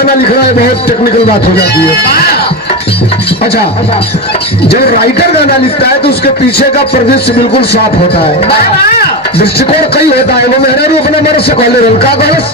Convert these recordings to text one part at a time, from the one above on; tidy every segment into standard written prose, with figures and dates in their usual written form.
गाना लिखना है बहुत टेक्निकल बात हो जाती है। अच्छा, जब राइटर गाना लिखता है तो उसके पीछे का परिदृश्य बिल्कुल साफ होता है, दृष्टिकोण कई होता है। वो मेहरा अपना मर से कहले रलका बस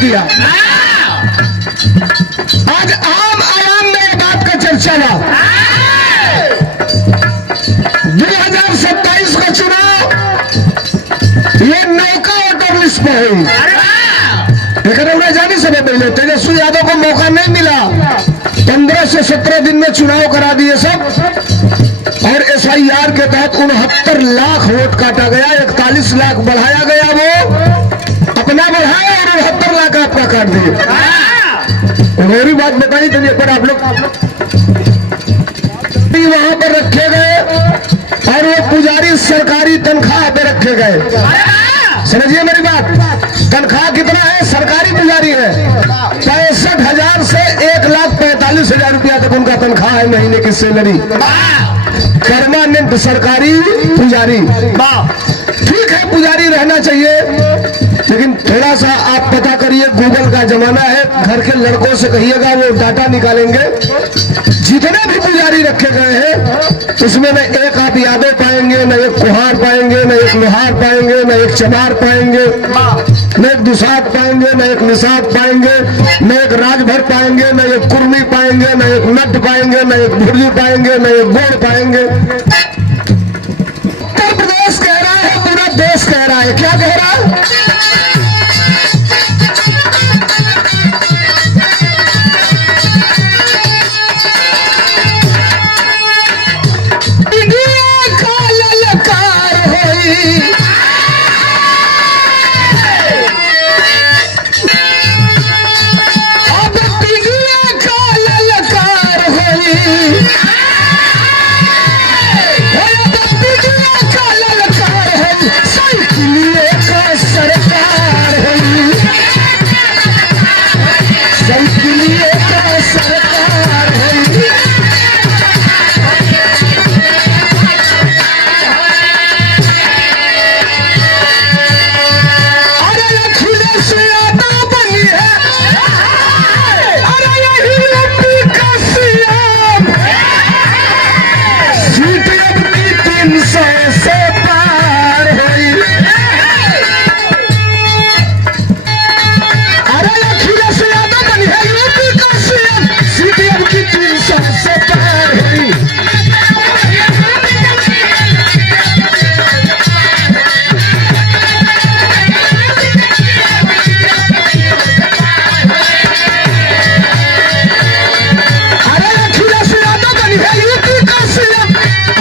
दिया। आज आम आयाम में बात का चर्चा हुआ। 2027 का चुनाव ये नौका वोटर लिस्ट में हुई, लेकिन उन्हें जाने समय मिले तेजस्वी यादव को मौका नहीं मिला। 15 से 17 दिन में चुनाव करा दिए सब, और SIR के तहत 69 लाख वोट काटा गया, 41 लाख बढ़ाया गया, वो अपना बढ़ाया और 69 लाख आपका काट दिए। मेरी बात बताई तो पर आप लोग वहां पर रखे गए और वो पुजारी सरकारी तनख्वाह पे रखे गए। समझिए मेरी बात, तनख्वाह कितना है? सरकारी पुजारी है 65,000 से 1,45,000 रुपया तक उनका तनख्वाह है, महीने की सैलरी, परमानेंट सरकारी पुजारी। ठीक है, पुजारी रहना चाहिए, लेकिन थोड़ा सा आप पता करिए, गूगल का जमाना है, घर के लड़कों से कहिएगा वो डाटा निकालेंगे। जितने भी पुजारी रखे गए हैं उसमें न एक आप यादव पाएंगे, न एक कुहार पाएंगे, न एक लोहार पाएंगे, न एक चमार पाएंगे, न एक दुसात पाएंगे, न एक निषाद पाएंगे, न एक राजभर पाएंगे, न एक कुर्मी पाएंगे, न एक नट पाएंगे, न एक भुर्जी पाएंगे, न एक गोड़ पाएंगे। उत्तर प्रदेश कह रहा है, पूरा देश कह रहा है, क्या कह रहा है?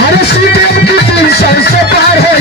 अरे सीट की 300 से पार है।